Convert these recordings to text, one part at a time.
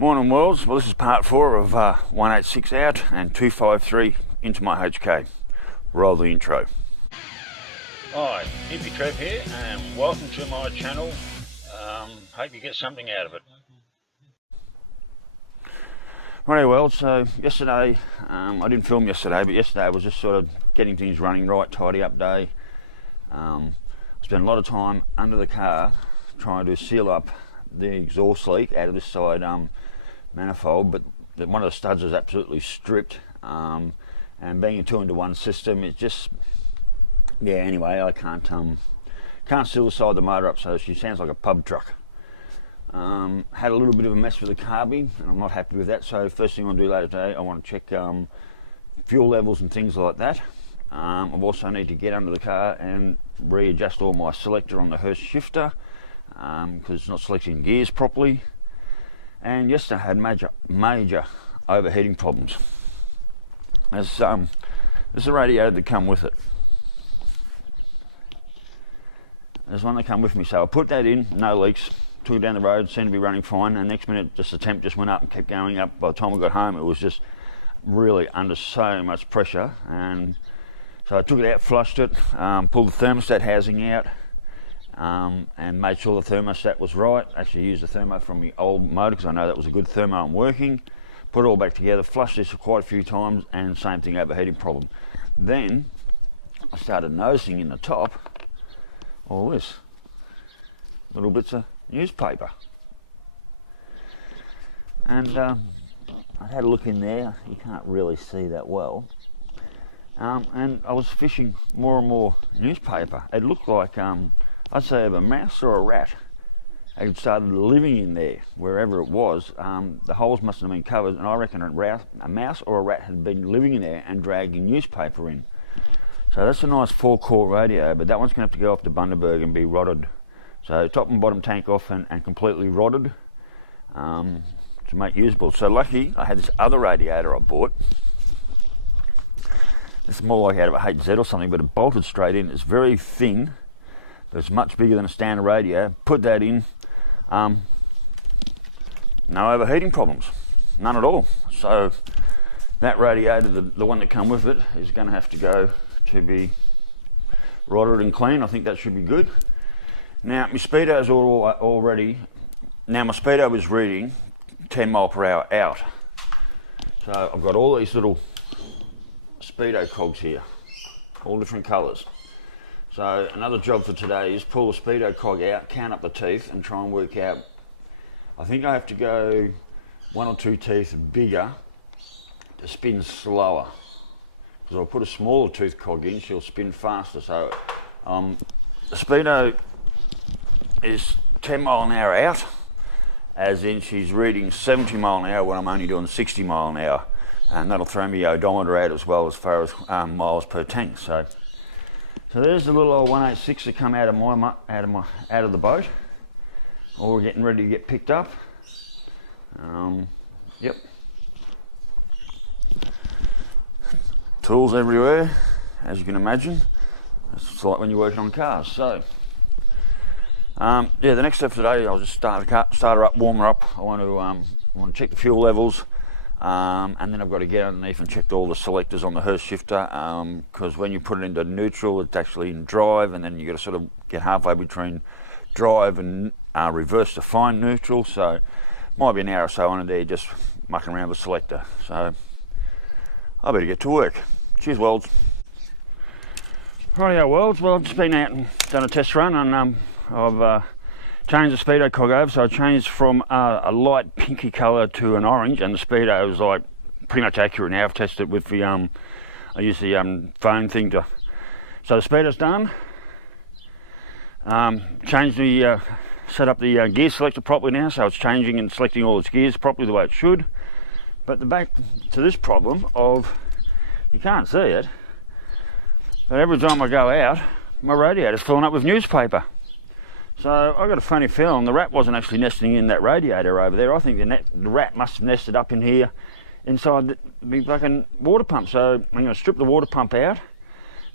Morning worlds, well this is part 4 of 186 out and 253 into my HK. Roll the intro. Hi, Hippie Trev here and welcome to my channel. Hope you get something out of it. Righty well, so yesterday, I didn't film yesterday, but yesterday I was just sort of getting things running right, tidy up day. I spent a lot of time under the car trying to seal up the exhaust leak out of this side manifold, but one of the studs is absolutely stripped, and being a 2-into-1 system, it just, yeah, anyway, I can't seal the side of the motor up, so she sounds like a pub truck. Had a little bit of a mess with the carby, and I'm not happy with that, so first thing I'll do later today, I want to check fuel levels and things like that. I also need to get under the car and readjust all my selector on the Hurst shifter, because it's not selecting gears properly. And yesterday I had major overheating problems. There's a radiator that come with it. There's one that come with me, so I put that in, no leaks, took it down the road, seemed to be running fine, and next minute just the temp just went up and kept going up. By the time I got home it was just really under so much pressure, and so I took it out, flushed it, pulled the thermostat housing out, and made sure the thermostat was right. Actually used the thermo from the old motor because I know that was a good thermo and working. Put it all back together, flushed this quite a few times, and same thing, overheating problem. Then I started noticing in the top all this, little bits of newspaper. And I had a look in there, you can't really see that well. And I was fishing more and more newspaper. It looked like I'd say of a mouse or a rat had started living in there, wherever it was. The holes must have been covered, and I reckon a mouse or a rat had been living in there and dragging newspaper in. So that's a nice 4-quart radio, but that one's going to have to go off to Bundaberg and be rotted. So top and bottom tank off and completely rotted to make usable. So lucky I had this other radiator I bought. It's more like out of a HZ or something, but it bolted straight in. It's very thin. It's much bigger than a standard radio. Put that in, no overheating problems, none at all. So that radiator, the one that come with it, is going to have to go to be rotted and clean. I think that should be good. Now my speedo is already. Now my speedo is reading 10 mile per hour out. So I've got all these little speedo cogs here, all different colours. So another job for today is pull the speedo cog out, count up the teeth, and try and work out. I think I have to go 1 or 2 teeth bigger to spin slower. Because I'll put a smaller tooth cog in, she'll spin faster. So the speedo is 10 mile an hour out, as in she's reading 70 mile an hour when I'm only doing 60 mile an hour. And that'll throw me odometer out as well as far as miles per tank. So there's the little old 186 that come out of the boat, all getting ready to get picked up. Yep. Tools everywhere, as you can imagine. It's like when you're working on cars. So yeah, the next step today, I'll just start her up, warm her up. I want to check the fuel levels. And then I've got to get underneath and check all the selectors on the Hurst shifter, because when you put it into neutral, it's actually in drive, and then you got to sort of get halfway between drive and reverse to find neutral. So might be an hour or so on it there, just mucking around with the selector. So I better get to work. Cheers, worlds. Rightio, worlds. Well, I've just been out and done a test run, and I've changed the speedo cog over. So I changed from a light pinky colour to an orange, and the speedo is like pretty much accurate now. I've tested it with the I use the phone thing to. So the speedo's done. Changed the set up the gear selector properly now, so it's changing and selecting all its gears properly the way it should. But the back to this problem of, you can't see it, but every time I go out, my radiator's filling up with newspaper. So I got a funny feeling the rat wasn't actually nesting in that radiator over there. I think the rat must have nested up in here inside the fucking water pump. So I'm going to strip the water pump out,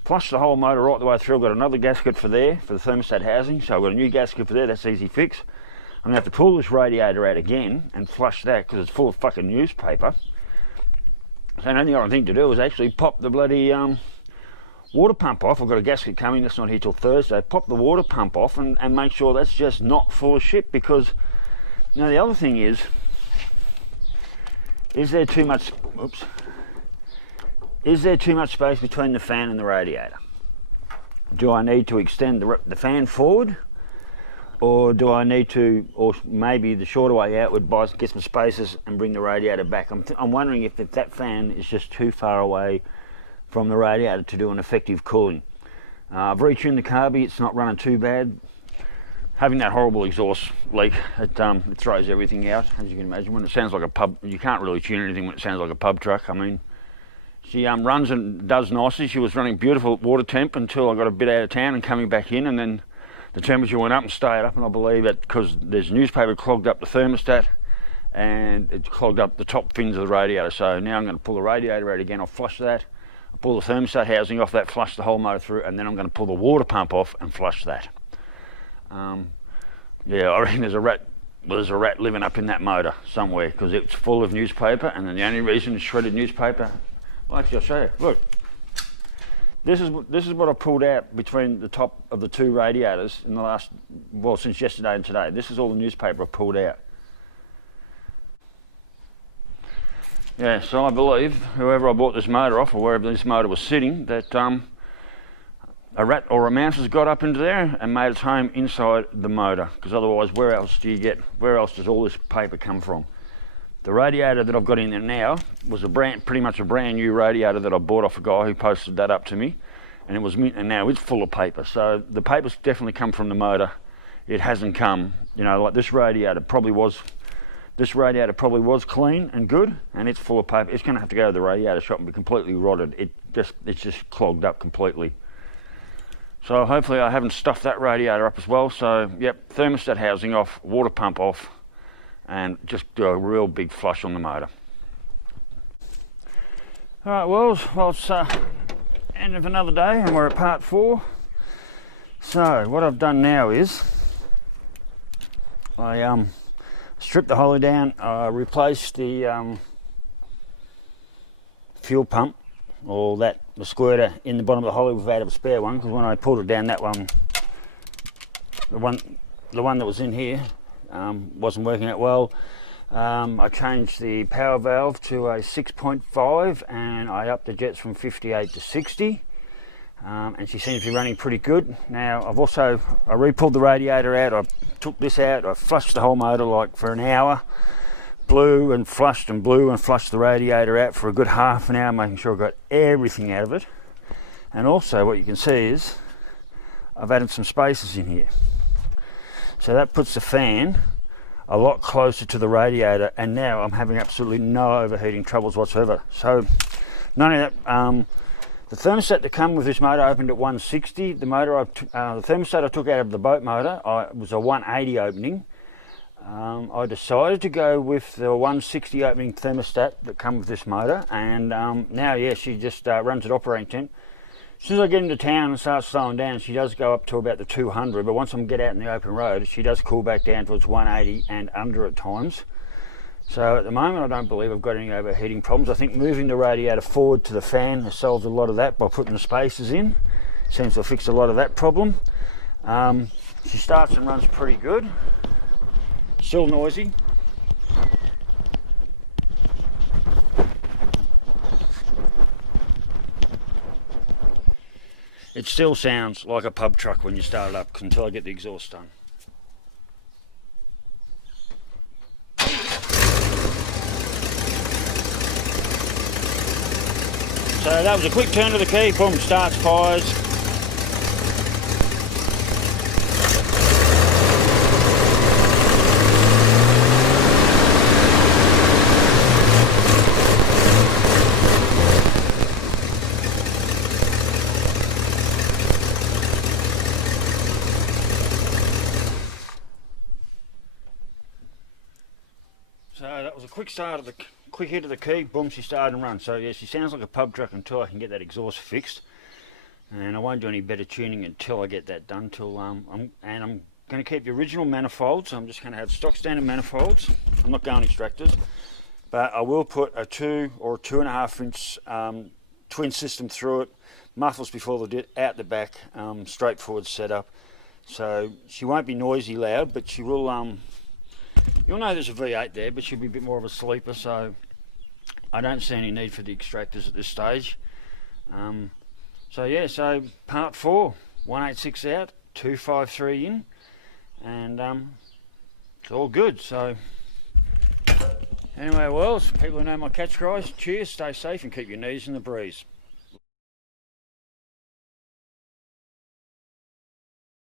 flush the whole motor right the way through. I've got another gasket for there for the thermostat housing, so I've got a new gasket for there. That's easy fix. I'm going to have to pull this radiator out again and flush that because it's full of fucking newspaper. So the only other thing to do is actually pop the bloody water pump off. I've got a gasket coming, that's not here till Thursday. Pop the water pump off and make sure that's just not full of shit, because now the other thing is there too much, is there too much space between the fan and the radiator? Do I need to extend the fan forward, or do I need to, or maybe the shorter way out would get some spaces and bring the radiator back? I'm wondering if that fan is just too far away from the radiator to do an effective cooling. I've retuned the carby, it's not running too bad. Having that horrible exhaust leak, it throws everything out, as you can imagine. When it sounds like a pub, you can't really tune anything when it sounds like a pub truck. I mean, she runs and does nicely. She was running beautiful at water temp until I got a bit out of town and coming back in, and then the temperature went up and stayed up, and I believe that because there's newspaper clogged up the thermostat and it clogged up the top fins of the radiator. So now I'm going to pull the radiator out again. I'll flush that, I'll pull the thermostat housing off that, flush the whole motor through, and then I'm going to pull the water pump off and flush that. Yeah, I reckon there's a rat living up in that motor somewhere, because it's full of newspaper, and then the only reason it's shredded newspaper, well, actually I'll show you, look. This is what I pulled out between the top of the two radiators in the last, well, since yesterday and today. This is all the newspaper I pulled out. Yeah, so I believe whoever I bought this motor off, or wherever this motor was sitting, that a rat or a mouse has got up into there and made its home inside the motor, because otherwise where else does all this paper come from? The radiator that I've got in there now was pretty much a brand new radiator that I bought off a guy who posted that up to me, and and now it's full of paper. So the paper's definitely come from the motor. It hasn't come, like this radiator probably was clean and good, and it's full of paper. It's going to have to go to the radiator shop and be completely rotted. It's just clogged up completely. So hopefully I haven't stuffed that radiator up as well. So yep, thermostat housing off, water pump off, and just do a real big flush on the motor. Alright, well it's end of another day and we're at part 4. So what I've done now is I stripped the holly down, I replaced the fuel pump, or the squirter in the bottom of the holly with out of a spare one, because when I pulled it down, that one, the one that was in here, wasn't working out well. I changed the power valve to a 6.5 and I upped the jets from 58 to 60, and she seems to be running pretty good. Now I re-pulled the radiator out, I took this out, I flushed the whole motor like for an hour, blew and flushed the radiator out for a good half an hour, making sure I got everything out of it. And also what you can see is I've added some spaces in here. So that puts the fan a lot closer to the radiator, and now I'm having absolutely no overheating troubles whatsoever. So none of that. The thermostat that come with this motor opened at 160. The thermostat I took out of the boat motor was a 180 opening. I decided to go with the 160 opening thermostat that come with this motor, and now she just runs at operating temp. As soon as I get into town and start slowing down, she does go up to about the 200, but once I get out in the open road, she does cool back down towards 180 and under at times. So at the moment, I don't believe I've got any overheating problems. I think moving the radiator forward to the fan has solved a lot of that by putting the spacers in. Seems to have fixed a lot of that problem. She starts and runs pretty good. Still noisy. It still sounds like a pub truck when you start it up, until I get the exhaust done. So that was a quick turn of the key, boom, starts, fires. So that was a quick hit of the key, boom, she started and run. So yeah, she sounds like a pub truck until I can get that exhaust fixed, and I won't do any better tuning until I get that done. I'm going to keep the original manifolds. I'm just going to have stock standard manifolds. I'm not going extractors, but I will put a 2 or 2.5 inch twin system through it, muffles before the dit out the back, straightforward setup. So she won't be noisy loud, but she will, you'll know there's a V8 there, but she'll be a bit more of a sleeper, so I don't see any need for the extractors at this stage. So yeah, so part 4, 186 out, 253 in, and it's all good. So anyway, well, people who know my catch cries, cheers, stay safe and keep your knees in the breeze.